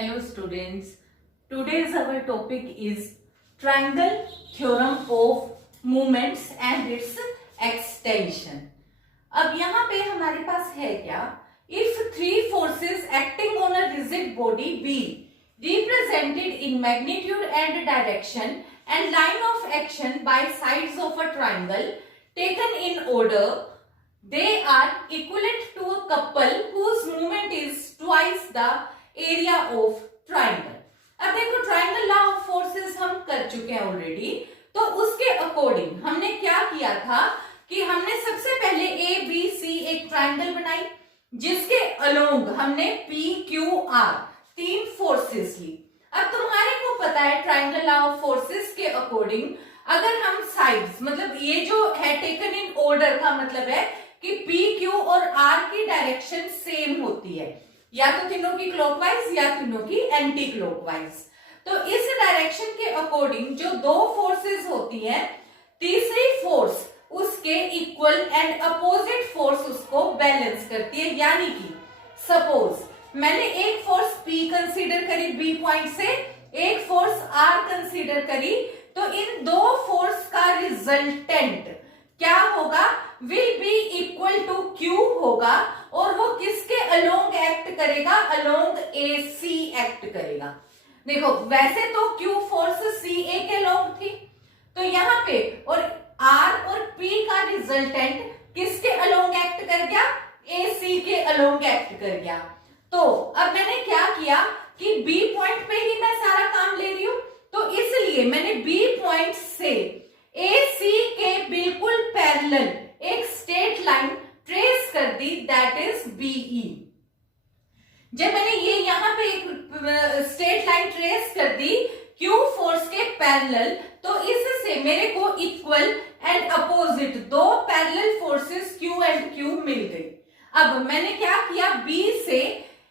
Hello students, today's our topic is triangle theorem of moments and its extension. अब यहाँ पे हमारे पास है क्या, if three forces acting on a rigid body B represented in magnitude and direction and line of action by sides of a triangle taken in order, they are equivalent to a couple whose moment is twice the area of triangle. अब देखो triangle law of forces हम कर चुके हैं already, तो उसके according हमने क्या किया था कि हमने सबसे पहले ए बी सी एक ट्राइंगल बनाई जिसके अलोंग हमने पी क्यू आर तीन फोर्सेस ली. अब तुम्हारे को पता है ट्राइंगल लॉ ऑफ फोर्सेस के अकॉर्डिंग अगर हम साइड्स मतलब ये जो है टेकन इन ऑर्डर का मतलब है कि पी क्यू और आर की डायरेक्शन सेम होती है, या तो तीनों की क्लॉकवाइज या तीनों की एंटी क्लॉकवाइज. तो इस डायरेक्शन के अकॉर्डिंग जो दो फोर्सेस होती हैं, तीसरी फोर्स उसके इक्वल एंड अपोजिट फोर्स उसको बैलेंस करती है. यानी कि सपोज मैंने एक फोर्स P कंसीडर करी B पॉइंट से, एक फोर्स R कंसीडर करी, तो इन दो फोर्स का रिजल्टेंट क्या होगा, will be equal to Q होगा, और वो किसके अलोंग एक्ट करेगा, अलोंग AC एक्ट करेगा. देखो वैसे तो Q फोर्स CA के अलोंग थी, तो यहाँ पे और R और P का रिजल्टेंट किसके अलोंग एक्ट कर गया, AC के अलोंग एक्ट कर गया. तो अब मैंने क्या किया कि B पॉइंट पे ही मैं सारा काम ले रही हूं, तो इसलिए मैंने B पॉइंट से AC के बिल्कुल पैरेलल एक स्ट्रेट लाइन ट्रेस कर दी, दैट इज BE. जब मैंने ये यहाँ पे एक स्ट्रेट लाइन ट्रेस कर दी Q फोर्स के पैरेलल, तो इससे मेरे को इक्वल एंड अपोजिट दो parallel forces Q and Q मिल गई. अब मैंने क्या किया, B से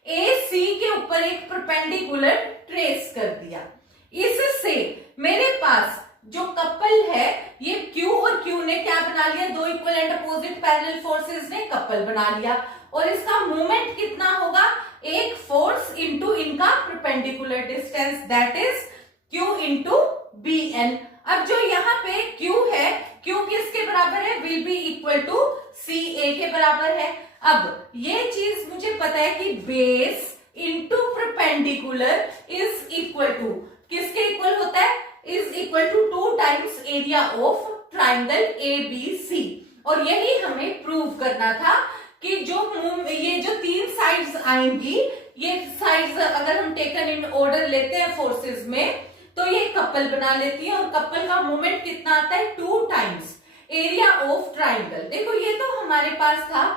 AC के ऊपर एक परपेंडिकुलर ट्रेस कर दिया. इससे मेरे पास जो कपल है ये Q और Q ने क्या बना लिया, दो equal and opposite parallel forces ने कपल बना लिया, और इसका मोमेंट कितना होगा, एक फोर्स इनटू इनका perpendicular distance, that is Q into Bn. अब जो यहाँ पे Q है, Q किसके बराबर है, will be equal to CA के बराबर है. अब ये चीज मुझे पता है कि base into perpendicular is equal to किसके इक्वल होता है, is equal to 2 times area of triangle ABC. और यही हमें प्रूव करना था कि ये जो तीन साइड्स आएंगी, ये साइड्स अगर हम टेकन इन ऑर्डर लेते हैं फोर्सेस में, तो ये कपल बना लेती है, और कपल का मोमेंट कितना आता है, 2 टाइम्स एरिया ऑफ ट्राइंगल. देखो ये तो हमारे पास था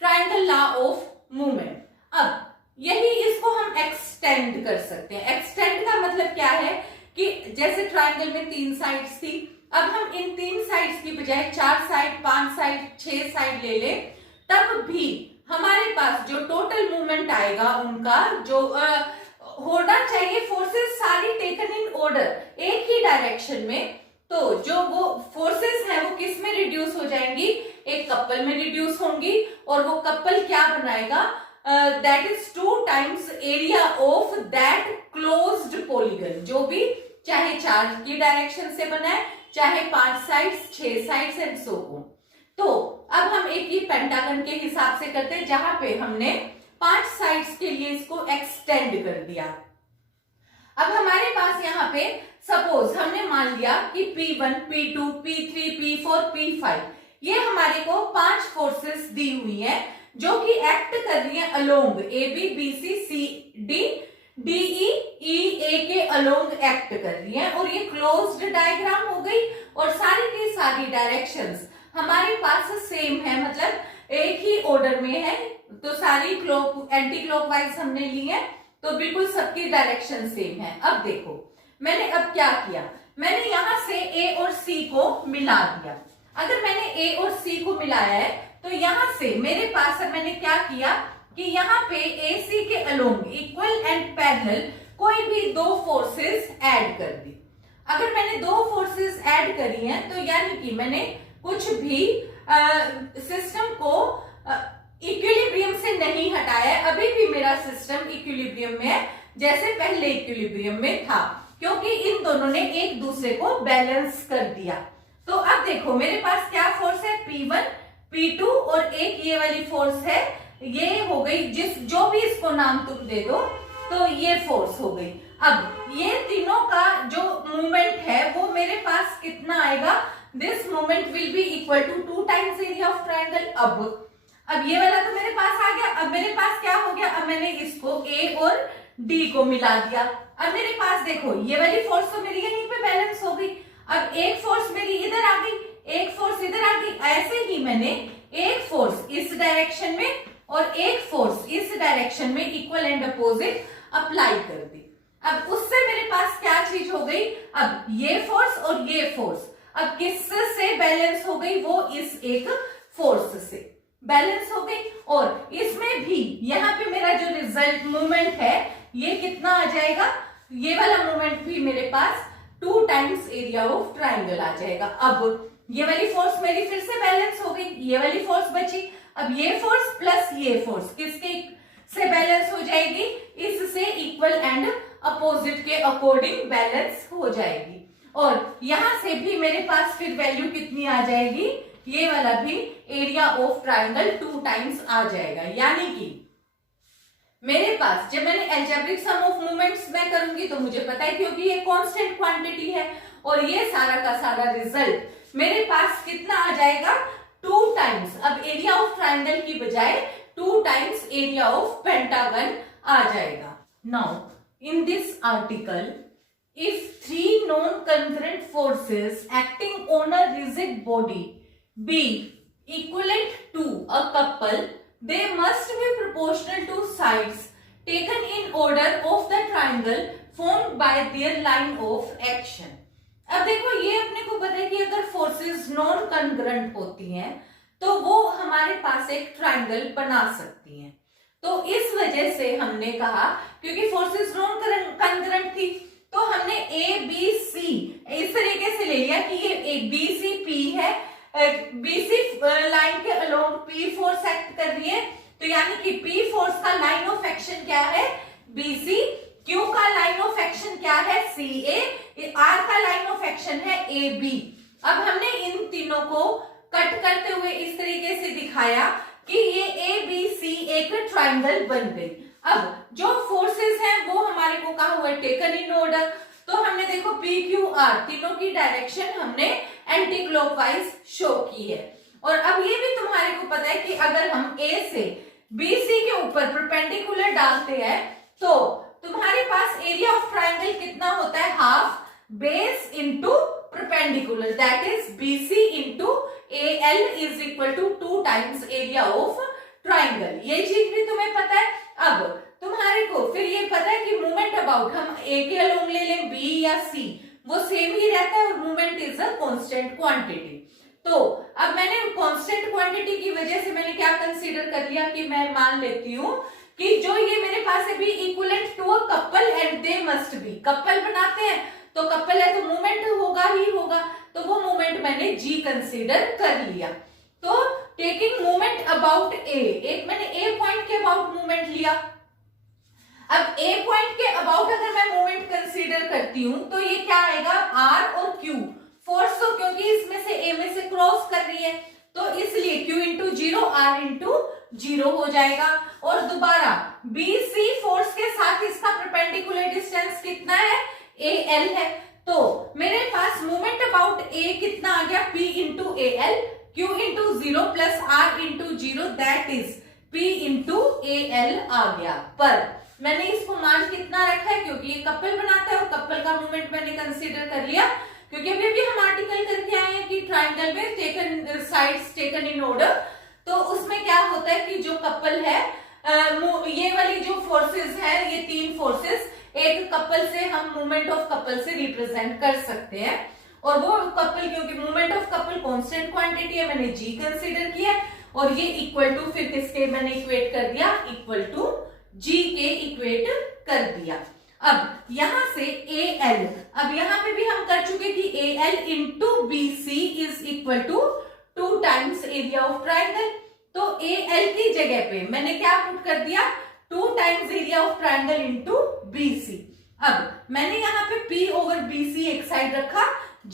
ट्राइंगल लॉ ऑफ मूवमेंट. अब यही इसको हम एक्सटेंड कर सकते हैं. एक्सटेंड का मतलब क्या है कि जैसे ट्राइंगल में 3 साइड्स थी, अब हम इन 3 साइड्स की बजाय 4 साइड, 5 साइड, 6 साइड ले ले, तब भी हमारे पास जो टोटल मूवमेंट आएगा उनका जो होना चाहिए, फोर्सेस सारी टेकन इन ऑर्डर एक ही डायरेक्शन में, तो जो वो फोर्सेस हैं वो किस में रिड्यूस हो जाएंगी, एक कपल में रिड्यूस होंगी, और वो कपल क्या बनाएगा, that is 2 times area of that closed polygon, जो भी चाहे 4 की डायरेक्शन से बना है, चाहे 5 sides, 6 sides and so on. तो अब हम एक ही पेंटागन के हिसाब से करते हैं, जहां पे हमने 5 साइड्स के लिए इसको एक्सटेंड कर दिया. अब हमारे पास यहाँ पे सपोज हमने मान लिया कि P1, P2, P3, P4, P5 ये हमारे को 5 फोर्सेस दी हुई हैं जो कि एक्ट कर रही है along AB, BC, CD, DE, EA के अलोंग एक्ट कर रही है, और ये क्लोज्ड डायग्राम हो गई, और सारी की सारी डायरेक्शंस हमारे पास सेम है, मतलब एक ही ऑर्डर में है, तो सारी एंटी क्लॉकवाइज हमने ली है, तो बिल्कुल सबकी डायरेक्शन सेम है. अब देखो मैंने अब क्या किया, मैंने यहां से A और C को मिला दिया. अगर मैंने A और C को मिलाया है, तो यहां से मेरे पास मैंने क्या किया कि यहाँ पे AC के अलोंग इक्वल एंड पैरेलल कोई भी 2 फोर्सेस ऐड कर दी. अगर मैंने 2 फोर्सेस ऐड करी हैं, तो यानी कि मैंने कुछ भी सिस्टम को इक्विलिब्रियम से नहीं हटाया, अभी भी मेरा सिस्टम इक्विलिब्रियम में है, जैसे पहले इक्विलिब्रियम में था, क्योंकि इन दोनों ने एक दूसरे को बैलेंस कर दिया। तो अब देखो मेरे पास क्या फोर्स है, P1, P2 और एक ये वाली फोर्स है, ये हो गई जो भी इसको नाम तुम दे दो, तो ये फोर्स हो गई। अब ये तीनों का जो मूवमेंट है वो मेरे पास कितना आएगा, this movement will be equal to 2 times area of triangle. अब ये वाला तो मेरे पास आ गया। अब मेरे पास क्या हो गया, अब मैंने इसको A और D को मिला दिया। अब मेरे पास देखो ये वाली फोर्स तो मेरी यहीं पे बैलेंस हो गई। अब एक फोर्स मेरी इधर आ गई, एक फोर्स इधर आ गई। ऐसे ही मैंने एक फोर्स इस डायरेक्शन में और एक फोर्स इस डायरेक्शन में इक्वल एंड अपोजिट अप्लाई कर दी। अब उससे मेरे पास क्या चीज हो गई, अब ये फोर्स और ये फोर्स अब किससे बैलेंस हो गई, वो इस एक फोर्स से बैलेंस हो गई। और इसमें भी यहाँ पे मेरा जो रिजल्ट मूवमेंट है ये कितना आ जाएगा, ये वाला मूवमेंट भी मेरे पास 2 टाइम्स एरिया ऑफ ट्राइंगल आ जाएगा। अब ये वाली फोर्स मेरी फिर से बैलेंस हो गई, ये वाली फोर्स बची। अब ये फोर्स प्लस ये फोर्स किसके से बैलेंस हो जाएगी, इससे इक्वल एंड अपोजिट के अकॉर्डिंग बैलेंस हो जाएगी। और यहां से भी मेरे पास फिर वैल्यू कितनी आ जाएगी, ये वाला भी एरिया ऑफ ट्राइंगल 2 टाइम्स आ जाएगा। यानी कि मेरे पास जब मैंने अलजेब्रिक सम ऑफ मोमेंट्स में करूंगी तो मुझे पता है, क्योंकि ये कांस्टेंट क्वांटिटी है, और ये सारा का सारा रिजल्ट मेरे पास कितना आ जाएगा, 2 टाइम्स। अब एरिया ऑफ ट्राइंगल की बजाय 2 टाइम्स एरिया ऑफ पेंटागन आ जाएगा। Now in this article, if 3 non-concurrent forces acting on a rigid body be equivalent to a couple, they must be proportional to sides taken in order of the triangle formed by their line of action. अब देखो ये अपने को पता है कि अगर forces non concurrent होती हैं तो वो हमारे पास एक ट्राइंगल बना सकती हैं। तो इस वजह से हमने कहा, क्योंकि फोर्सेस नॉन कंकरेंट थी, तो हमने ए बी सी इस तरीके से ले लिया कि ये बी सी पी है, बीसी लाइन के अलोंग पी फोर्स एक्ट कर रही है, तो यानी कि पी फोर्स का लाइन ऑफ एक्शन क्या है, बीसी, क्यू का लाइन ऑफ एक्शन क्या है, सी ए, आर का लाइन ऑफ एक्शन है ए बी। अब हमने इन तीनों को कट करते हुए इस तरीके से दिखाया कि ये ए बी सी एक ट्राइंगल बन गई। अब जो फोर्सेस हैं वो हमारे को कहा हुआ है टेकन इन ऑर्डर, तो हमने देखो पी क्यू आर तीनों की डायरेक्शन हमने एंटी क्लॉकवाइज शो की है। और अब ये भी तुम्हारे को पता है कि अगर हम ए से बी सी के ऊपर परपेंडिकुलर डालते हैं तो तुम्हारे पास एरिया ऑफ ट्राइंगल कितना होता है, half base into perpendicular, that is BC into A L is equal to 2 times area of triangle. ये चीज भी तुम्हें पता है। अब तुम्हारे को फिर ये पता है कि मूवमेंट अबाउट हम ए के अलोंग ले लें बी या सी, वो सेम ही रहता है और movement is a constant quantity. तो अब मैंने कांस्टेंट क्वांटिटी की वजह से मैंने क्या कंसीडर कर लिया कि मैं मान लेती हूँ कि जो ये मेरे पास है be equivalent to a couple and they must be, couple बनाते हैं तो कपल है तो मूवमेंट होगा ही होगा, तो वो मूवमेंट मैंने जी कंसीडर कर लिया। तो टेकिंग मूवमेंट अबाउट ए, एक मैंने ए पॉइंट के अबाउट मूवमेंट लिया। अब ए पॉइंट के अबाउट अगर मैं मूवमेंट कंसीडर करती हूं तो ये क्या आएगा, आर और क्यू फोर्स, तो क्योंकि इसमें से ए में से क्रॉस कर रही है तो इसलिए Q into zero R into zero हो जाएगा। और दोबारा बी सी फोर्स के साथ इसका परपेंडिकुलर डिस्टेंस कितना है, ए एल है, तो मेरे पास मूवमेंट अबाउट ए कितना आ गया, P into A L, Q into zero plus R into zero, that is P into A L आ गया। पर मैंने इसको मान कितना रखा है, क्योंकि ये कपल बनाता है और कपल का मूवमेंट मैंने कंसीडर कर लिया, क्योंकि अभी भी हम आर्टिकल करके आए हैं कि ट्राइंगल में taken sides taken in order, तो उसमें क्या होता है कि जो कपल है ये वाली जो फोर्सेस है, ये 3 फोर्सेस एक कपल से हम मूवमेंट ऑफ कपल से रिप्रेजेंट कर सकते हैं। और वो कपल, क्योंकि movement of couple constant quantity है, मैंने जी कंसीडर किया और ये इक्वल टू फिर किसके मैंने इक्वेट कर दिया, इक्वल टू जी के इक्वेट कर दिया। अब यहां से ए एल, अब यहां पे भी हम कर चुके कि A L into B C is equal to 2 times area of triangle. तो ए एल की जगह पे मैंने क्या पुट कर दिया, 2 times area of triangle into BC। अब मैंने यहाँ पे P ओवर BC एक साइड रखा,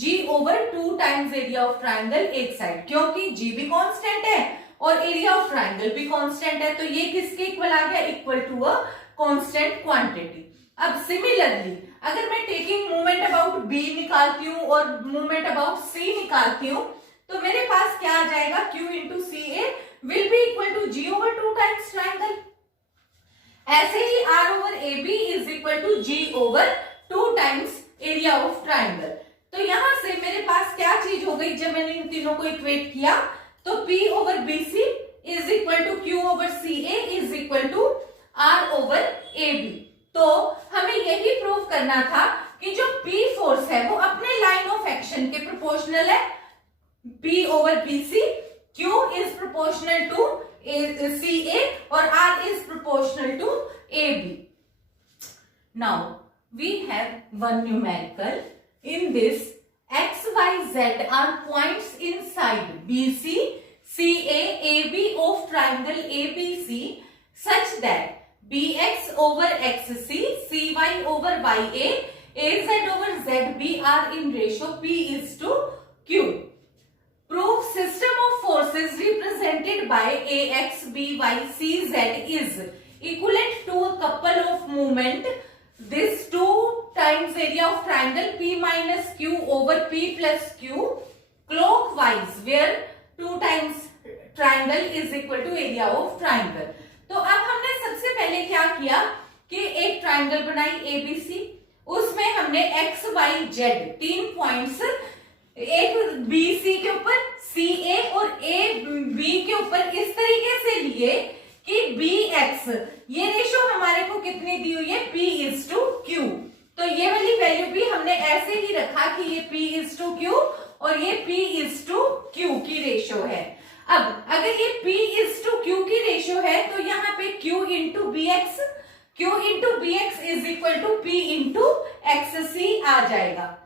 G over 2 times area of triangle एक साइड, क्योंकि G भी कांस्टेंट है और एरिया ऑफ ट्राइंगल भी कांस्टेंट है, तो ये किसके इक्वल आ गया, equal to a constant quantity. अब सिमिलरली अगर मैं टेकिंग मूवमेंट अबाउट B निकालती हूँ और मूवमेंट अबाउट C निकालती हूँ, तो मेरे पास क्या आ जाएगा, Q into CA will be equal to G over 2 times triangle. ऐसे ही R over AB is equal to G over 2 times area of triangle. तो यहां से मेरे पास क्या चीज हो गई, जब मैंने इन तीनों को इक्वेट किया तो P over BC is equal to Q over CA is equal to R over AB। तो हमें यही प्रूव करना था कि जो P फोर्स है वो अपने लाइन ऑफ एक्शन के प्रोपोर्शनल है, P over BC, Q is proportional to CA और R is proportional to AB. Now we have one numerical. In this, X, Y, Z are points inside BC, CA, AB of triangle ABC such that BX over XC, CY over YA, AZ over ZB are in ratio P is to Q. Prove system of forces represented by AX, BY, CZ is equivalent to a couple of moment. This 2 times area of triangle P minus Q over P plus Q clockwise, where 2 times triangle is equal to area of triangle. तो अब हमने सबसे पहले क्या किया कि एक triangle बनाई ABC, उसमें हमने X, Y, Z 3 पॉइंट्स, एक BC के ऊपर, CA और AB के ऊपर इस तरीके से लिए कि BX ये रेशो हमारे को कितनी दी हुई है, P is to Q। तो ये वाली वैल्यू भी हमने ऐसे ही रखा कि ये P is to Q और ये P is to Q की रेशो है। अब अगर ये P is to Q की रेशो है तो यहाँ पे Q into BX, Q into BX is equal to P into XC आ जाएगा,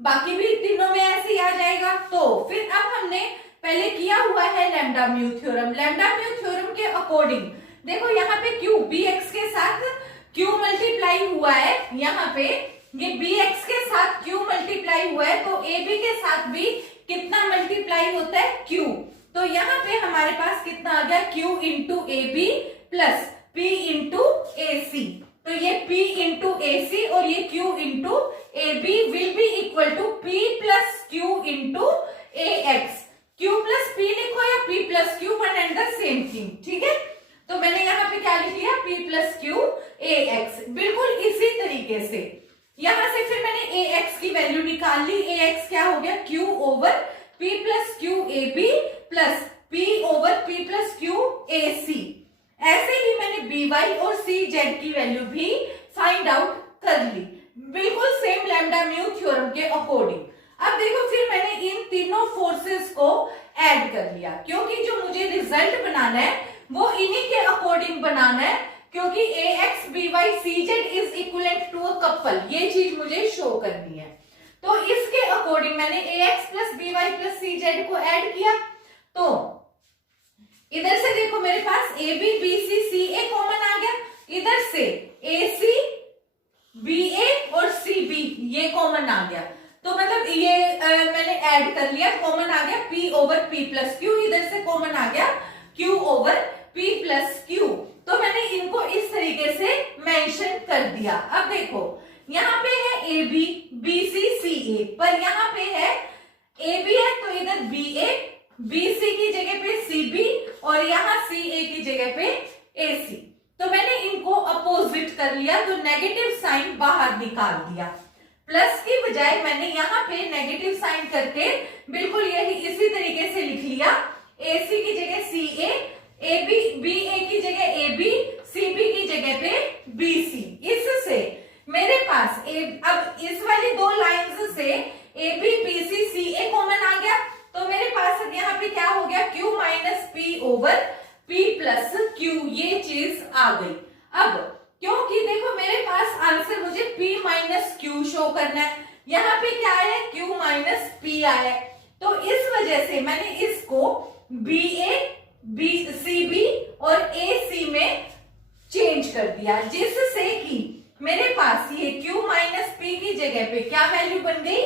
बाकी भी तीनों में ऐसे ही आ जाएगा। तो फिर अब हमने पहले किया हुआ है lambda mu theorem. Lambda mu theorem के अकॉर्डिंग देखो यहाँ पे Q BX के साथ Q मल्टीप्लाई हुआ है, यहाँ पे ये BX के साथ Q मल्टीप्लाई हुआ है, तो AB के साथ भी कितना मल्टीप्लाई होता है, Q। तो यहाँ पे हमारे पास कितना आ गया, Q into AB plus P into AC। तो ये P इंटू AC और ये Q into AB will be equal to P plus Q into AX। Q plus P लिखो या P plus Q, one and the same thing, ठीक है। तो मैंने यहाँ पे क्या लिख लिया, P प्लस Q AX। बिल्कुल इसी तरीके से यहाँ से फिर मैंने AX की वैल्यू निकाल ली। AX क्या हो गया, Q over P plus Q AB plus P over P plus Q AC। ऐसे ही मैंने BY और CZ की वैल्यू भी फाइंड आउट कर ली, बिल्कुल सेम लैम्डा म्यू थ्योरम के अकॉर्डिंग। अब देखो फिर मैंने इन तीनों फोर्सेस को ऐड कर लिया, क्योंकि जो मुझे रिजल्ट बनाना है वो इन्हीं के अकॉर्डिंग बनाना है, क्योंकि AX, BY, CZ is equivalent to a couple, ये चीज मुझे शो करनी है। तो इसके अकॉर्डिंग मैंने AX plus BY plus CZ को ऐड किया। तो इधर से देखो मेरे पास AB, BC, CA कॉमन आ गया, इधर से AC, BA और CB ये कॉमन आ गया। तो मतलब ये मैंने ऐड कर लिया, कॉमन आ गया P over P plus Q, इधर से कॉमन आ गया Q over P plus Q। तो मैंने इनको इस तरीके से मेंशन कर दिया। अब देखो यहाँ पे है AB, BC, CA, पर यहाँ पे है AB है तो इधर BA, BC की जगह पे CB और यहाँ CA की जगह पे AC। तो मैंने इनको अपोजिट कर लिया, तो नेगेटिव साइन बाहर निकाल दिया। प्लस की बजाय मैंने यहाँ पे नेगेटिव साइन करके बिल्कुल यही इसी तरीके से लिख लिया, AC की जगह CA, AB, BA की जगह AB, CB की जगह पे BC। इससे मेरे पास अब इस वाली दो लाइंस से AB, BC, CA कॉमन आ गया, तो मेरे पास अब यहाँ पे क्या हो गया, Q minus P over P plus Q, ये चीज आ गई। अब क्योंकि देखो मेरे पास आंसर मुझे P माइनस Q शो करना है, यहाँ पे क्या है, Q माइनस P आया है, तो इस वजह से मैंने इसको BA, CB और AC में चेंज कर दिया, जिससे कि मेरे पास ये Q माइनस पी की जगह पे क्या वैल्यू बन गई,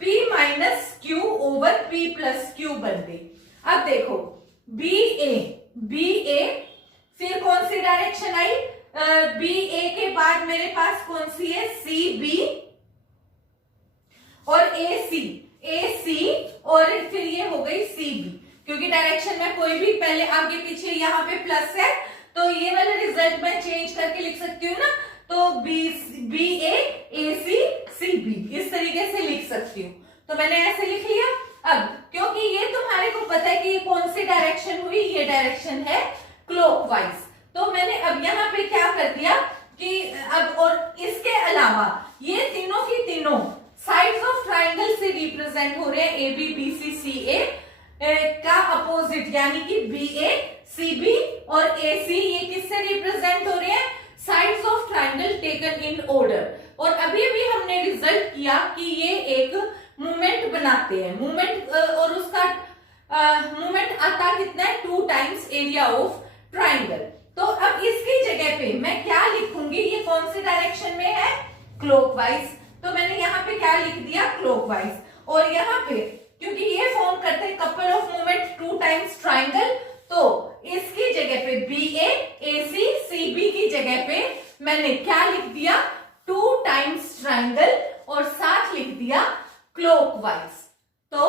P minus Q over P plus Q बन गई। अब देखो बी ए फिर कौन सी डायरेक्शन आई, बी ए के बाद मेरे पास कौन सी है, सी बी और ए सी और फिर ये हो गई सी बी, क्योंकि डायरेक्शन में कोई भी पहले आगे पीछे यहाँ पे प्लस है तो ये वाला रिजल्ट मैं चेंज करके लिख सकती हूँ ना, तो बी ए सी बी इस तरीके से लिख सकती हूँ। तो मैंने ऐसे लिख लिया। अब क्योंकि ये तुम्हारे को पता है कि ये कौन सी डायरेक्शन हुई, ये डायरेक्शन है क्लॉकवाइज, तो मैंने अब यहाँ पे क्या कर दिया कि अब और इसके अलावा ये तीनों की तीनों साइड्स ऑफ ट्राइंगल से रिप्रेजेंट हो रहे हैं, ए बी बी सी सी ए का अपोजिट यानी कि बी ए सी बी और ए सी ये किससे रिप्रेजेंट हो रहे हैं, sides of triangle taken in order. और अभी अभी हमने रिजल्ट किया कि ये एक मूवमेंट बनाते हैं, मूवमेंट और उसका मूवमेंट आता कितना है, 2 टाइम्स एरिया ऑफ ट्राइंगल। तो अब इसकी जगह पे मैं क्या लिखूंगी, ये कौन सी डायरेक्शन में है, क्लॉकवाइज, तो मैंने यहाँ पे क्या लिख दिया, क्लॉकवाइज। और यहाँ पे क्योंकि ये फॉर्म करते हैं couple of movement 2 times triangle, तो इसकी जगह पे बी ए सी सी बी की जगह पे मैंने क्या लिख दिया, 2 टाइम्स ट्राइंगल और साथ लिख दिया क्लॉकवाइज। तो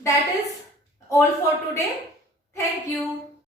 that is all for today, thank you.